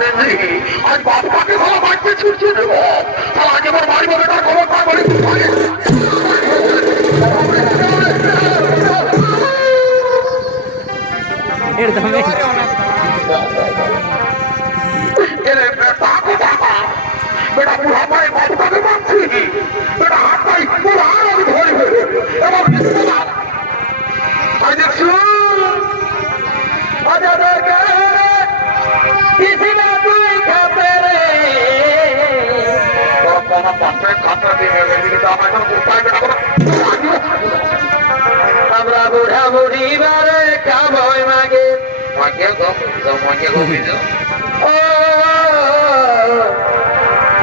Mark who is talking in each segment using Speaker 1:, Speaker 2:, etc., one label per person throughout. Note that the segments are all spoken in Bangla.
Speaker 1: শালা খাওয়াই বড় করে আজ বাপ মাকে ভালো বাড়িতে ছুটছে দেবো আজ আমার বাড়ি বলে তার খবর পাই কোনো পাশে খাতা দিয়ে আমার কোনো
Speaker 2: আমরা বুড়া বুড়ি বারে কাময় মাগে
Speaker 1: মাকে গো মাকে গো
Speaker 2: ও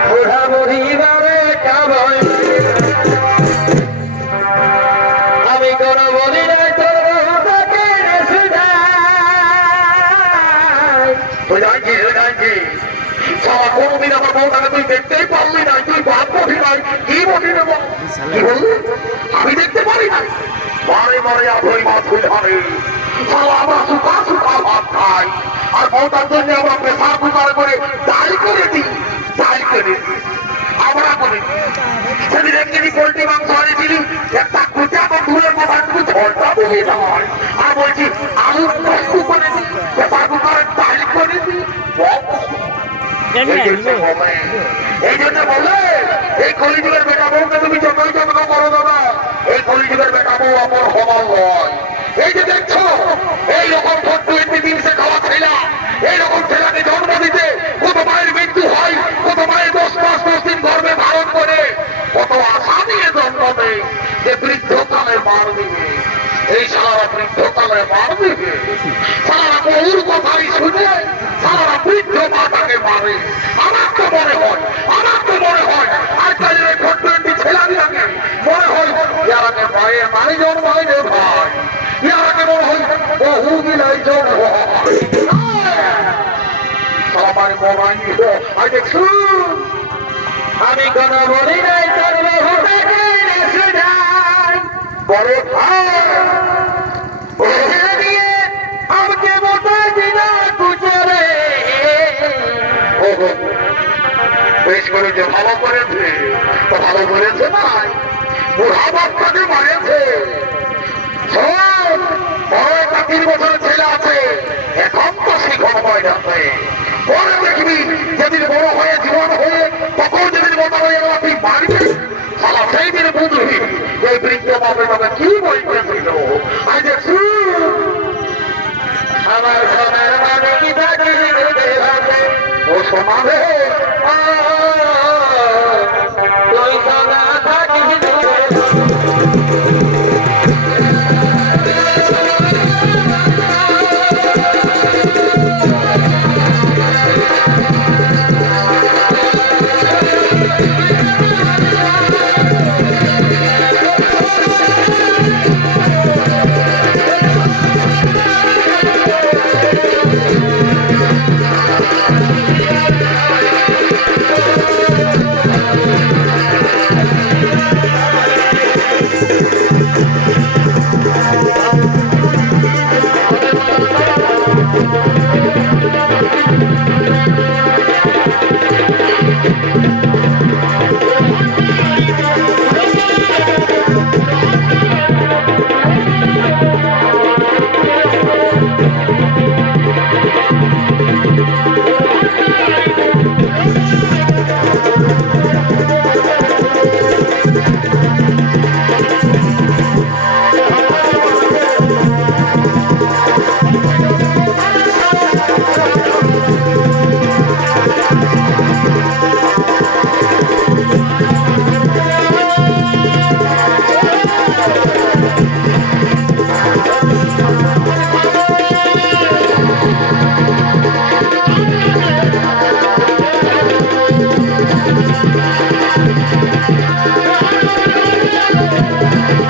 Speaker 2: বুড়া বুড়ি বারে কাময় আমি কোন বলি নাই তোর বহুটাকে সুধাই
Speaker 1: তুই তুই জানছিস সারা কোনদিন আমার বউটাকে তুই দেখতেই পারলি না তুই বাপ বসি নাই কি বসি নেব কি বললি? আমি দেখতে পারি না বারে বারে আধই মাছ ধরে। সারা আমরা সুখা সুখা ভাত খাই। আর বউটার জন্য আমরা প্রেসার কুকার করে ডাল করে দিই ডাল করে দিই আমরা করি সেদিন একদিনই পোল্ট্রি মাংস আনেছিলি একটা কুচা ঝড়টা আর বলছি আলু করে দিই প্রেসার কুকারে ডাল করে দিই এই জন্য বলে এই বেটা বউকে তুমি যতই যত্ন করো দাদা এই কলিযুগের বেটা আমার হবার নয়। এই যে দেখছ এই রকম এই সারা বৃদ্ধকালে মার দিবে। সারা বহুর কথাই শুনে সারা বৃদ্ধ মাতাকে মারে। আমার তো মনে হয়, আমার তো মনে হয় আজকালের এই ফোর টোয়েন্টি ছেলাদিরাকে মনে হয় ইয়ারাকে মায়ের মারি জন্ম হয় রে ভাই ইয়ারাকে মনে হয় বহু জন্ম হয় সবাই মোবাইল আই দেখছু?
Speaker 2: আমি কোন বলি নাই, তোর বহুটাকে
Speaker 1: বড় ভাই। বেশ করেছে ভালো করেছে, তো ভালো করেছে নাই বুড়া বাচ্চাকে মারেছে তিন বছরের ছেলে আছে, এখন তো পরে দেখবি, যেদিন বড় হয়ে জীবন হয়ে, তখন যেদিন হয়ে গেল তুই মারবি। সালা সেই দিন বুঝবি এই বৃদ্ধ বাবা কি আজ
Speaker 2: আমার থাকি
Speaker 1: ও Thank you.